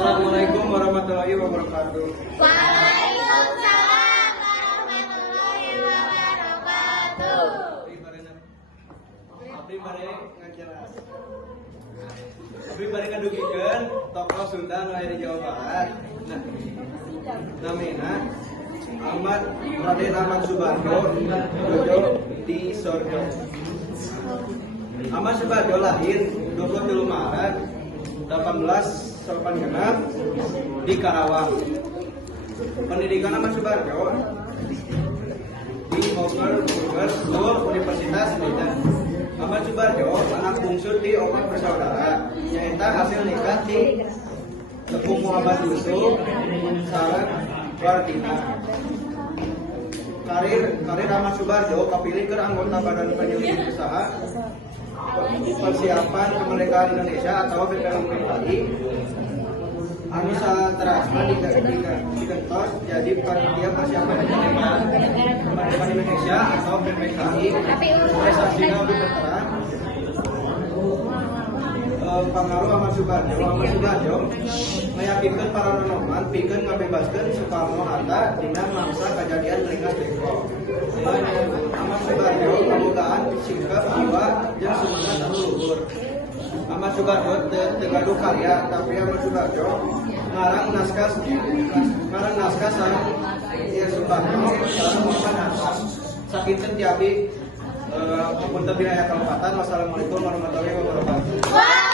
Assalamualaikum warahmatullahi wabarakatuh. Waalaikumsalam warahmatullahi wabarakatuh. Abdi bare ngajelas. Abdi bare ngadugikeun tokoh Sunda nu aya di Jawa Barat. Nah, namina Raden Ahmad Subarjo Dojo di Sorjo. Ahmad Subarjo lahir 23 Maret 1886 di Karawang. Pendidikan Ahmad Subarjo di Bogor School Universitas Medan. Ahmad Subarjo anak bungsu di 4 bersaudara, nyaeta hasil nikah di Teguh Muhammad Yusuf sareng Wardina. Karir Ahmad Subarjo kapilih ke anggota Badan Penyelidik Usaha Persiapan Kemerdekaan Indonesia atau BPUPKI. Anu saterasna dikentos jadi panitia persiapan kemerdekaan Indonesia atau BPKI. Prestasinya lebih berperan pengaruh Ahmad Subarjo meyakinkan para renoman pikeun ngabebaskeun Soekarno-Hatta dina mangsa kejadian Ringas Beko. Ahmad Subarjo kabogaan sikap jiwa jeung semangat anu luhur. Ahmad Subarjo teu gaduh karya, tapi Ahmad Subarjo ngarang naskah sareng ieu Subarjo sareng naskah. Sakinten ti abdi punten binaya kalopatan. Wassalamualaikum warahmatullahi wabarakatuh.